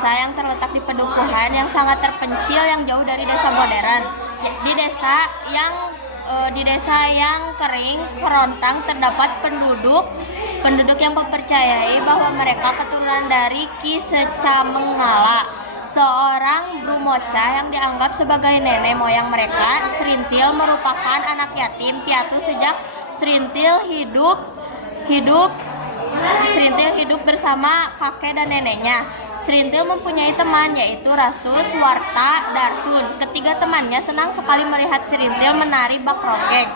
desa yang terletak di pedukuhan yang sangat terpencil yang jauh dari desa modern. Di desa yang kering, kerontang terdapat penduduk yang mempercayai bahwa mereka keturunan dari Ki Secamengala, seorang brumoca yang dianggap sebagai nenek moyang mereka. Serintil merupakan anak yatim piatu sejak Serintil hidup bersama kakek dan neneknya. Serintil mempunyai teman yaitu Rasus, Warta, Darsun. Ketiga temannya senang sekali melihat Serintil menari bak ronggeng.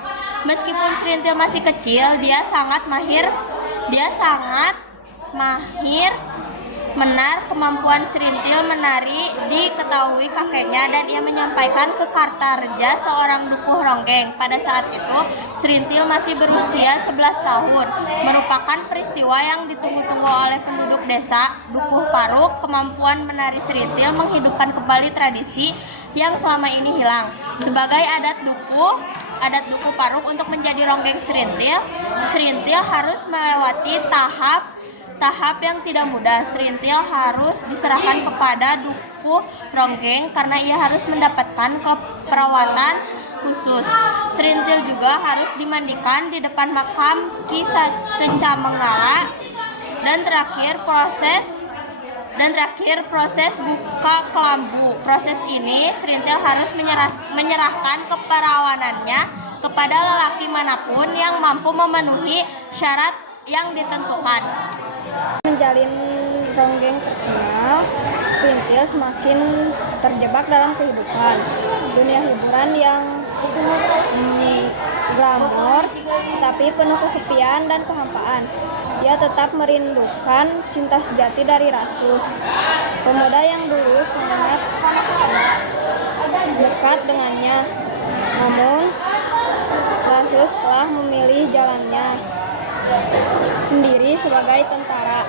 Meskipun Serintil masih kecil, dia sangat mahir menar. Kemampuan Serintil menari diketahui kakeknya dan ia menyampaikan ke Kartareja, seorang dukuh ronggeng. Pada saat itu, Serintil masih berusia 11 tahun. Merupakan peristiwa yang ditunggu-tunggu oleh penduduk desa Dukuh Paruk. Kemampuan menari Serintil menghidupkan kembali tradisi yang selama ini hilang. Sebagai adat Dukuh Paruk untuk menjadi ronggeng Serintil harus melewati tahap yang tidak mudah. Serintil harus diserahkan kepada dukuh ronggeng karena ia harus mendapatkan perawatan khusus. Serintil juga harus dimandikan di depan makam Ki Secamengala dan terakhir proses buka kelambu. Proses ini Serintil harus menyerahkan keperawanannya kepada lelaki manapun yang mampu memenuhi syarat yang ditentukan. Menjalin ronggeng terkenal, Serintil semakin terjebak dalam kehidupan dunia hiburan yang glamor, tapi penuh kesepian dan kehampaan. Dia tetap merindukan cinta sejati dari Rasus, pemuda yang dulu sangat dekat dengannya. Namun, Rasus telah memilih jalannya sendiri sebagai tentara,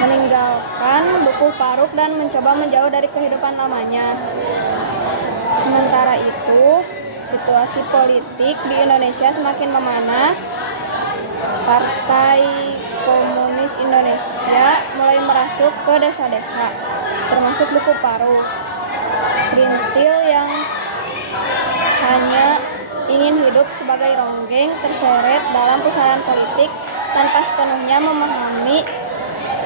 meninggalkan Dukuh Paruk dan mencoba menjauh dari kehidupan lamanya. Sementara itu, situasi politik di Indonesia semakin memanas. Partai Komunis Indonesia mulai merasuk ke desa-desa, termasuk Dukuh Paruk. Serintil yang hanya ingin hidup sebagai ronggeng terseret dalam pusaran politik tanpa sepenuhnya memahami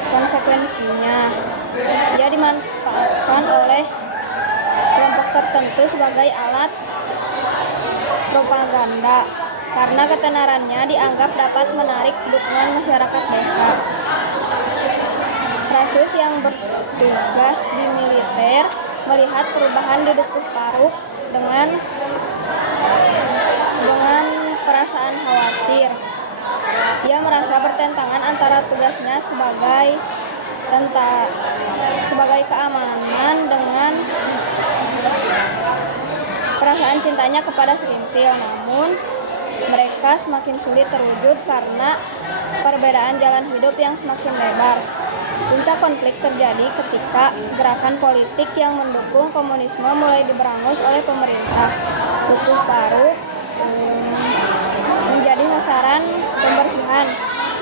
konsekuensinya. Ia dimanfaatkan oleh kelompok tertentu sebagai alat propaganda karena ketenarannya dianggap dapat menarik dukungan masyarakat desa. Rasus yang bertugas di militer melihat perubahan di Dukuh Paruk dengan perasaan khawatir. Ia merasa bertentangan antara tugasnya sebagai keamanan dengan perasaan cintanya kepada Serintil. Namun, mereka semakin sulit terwujud karena perbedaan jalan hidup yang semakin lebar. Puncak konflik terjadi ketika gerakan politik yang mendukung komunisme mulai diberangus oleh pemerintah. Dukuh Paruk menjadi sasaran pembersihan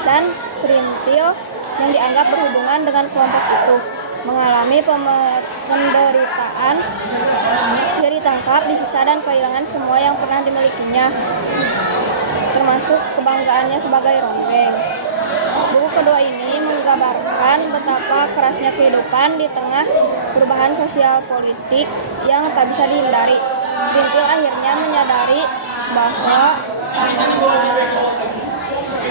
dan Serintil yang dianggap berhubungan dengan kelompok itu mengalami penderitaan. Dia ditangkap, disiksa dan kehilangan semua yang pernah dimilikinya, termasuk kebanggaannya sebagai ronggeng. Buku kedua ini menggambarkan betapa kerasnya kehidupan di tengah perubahan sosial politik yang tak bisa dihindari. Serintil akhirnya menyadari bahwa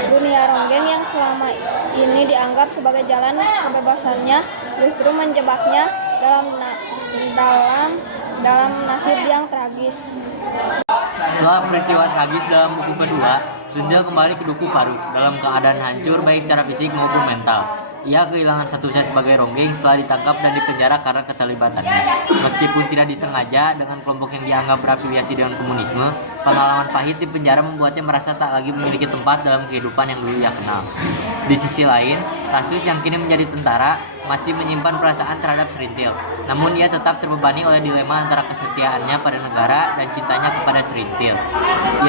dunia ronggeng yang selama ini dianggap sebagai jalan kebebasannya justru menjebaknya dalam nasib yang tragis. Setelah peristiwa tragis dalam buku kedua, Serintil kembali ke Dukuh Paruk dalam keadaan hancur baik secara fisik maupun mental. Ia kehilangan statusnya sebagai ronggeng setelah ditangkap dan dipenjara karena keterlibatannya. Meskipun tidak disengaja dengan kelompok yang dianggap berafiliasi dengan komunisme, Pengalaman pahit di penjara membuatnya merasa tak lagi memiliki tempat dalam kehidupan yang dulu ia kenal. Di sisi lain, Rasus yang kini menjadi tentara masih menyimpan perasaan terhadap Serintil. Namun ia tetap terbebani oleh dilema antara kesetiaannya pada negara dan cintanya kepada Serintil.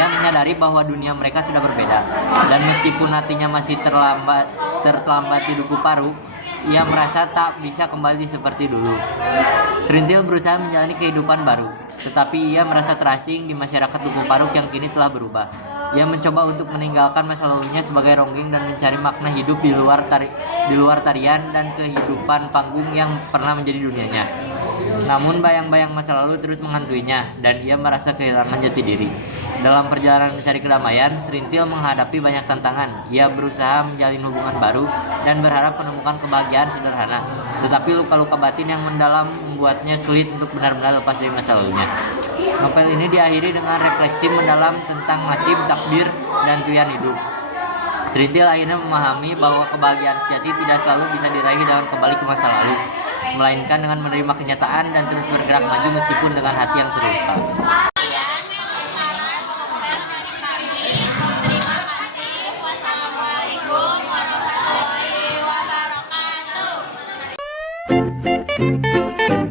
Ia menyadari bahwa dunia mereka sudah berbeda, dan meskipun hatinya masih terlambat di Duku Paru, ia merasa tak bisa kembali seperti dulu. Serintil berusaha menjalani kehidupan baru, tetapi ia merasa terasing di masyarakat Duku Paruk yang kini telah berubah. Ia mencoba untuk meninggalkan masa lalunya sebagai ronggeng dan mencari makna hidup di luar tarian dan kehidupan panggung yang pernah menjadi dunianya. Namun bayang-bayang masa lalu terus menghantuinya dan ia merasa kehilangan jati diri. Dalam perjalanan mencari kedamaian, Serintil menghadapi banyak tantangan. Ia berusaha menjalin hubungan baru dan berharap menemukan kebahagiaan sederhana. Tetapi luka-luka batin yang mendalam membuatnya sulit untuk benar-benar lepas dari masa lalunya. Novel ini diakhiri dengan refleksi mendalam tentang nasib, takdir, dan pilihan hidup. Serintil akhirnya memahami bahwa kebahagiaan sejati tidak selalu bisa diraih dengan kembali ke masa lalu, melainkan dengan menerima kenyataan dan terus bergerak maju meskipun dengan hati yang terluka. Terima kasih. Wassalamualaikum warahmatullahi wabarakatuh.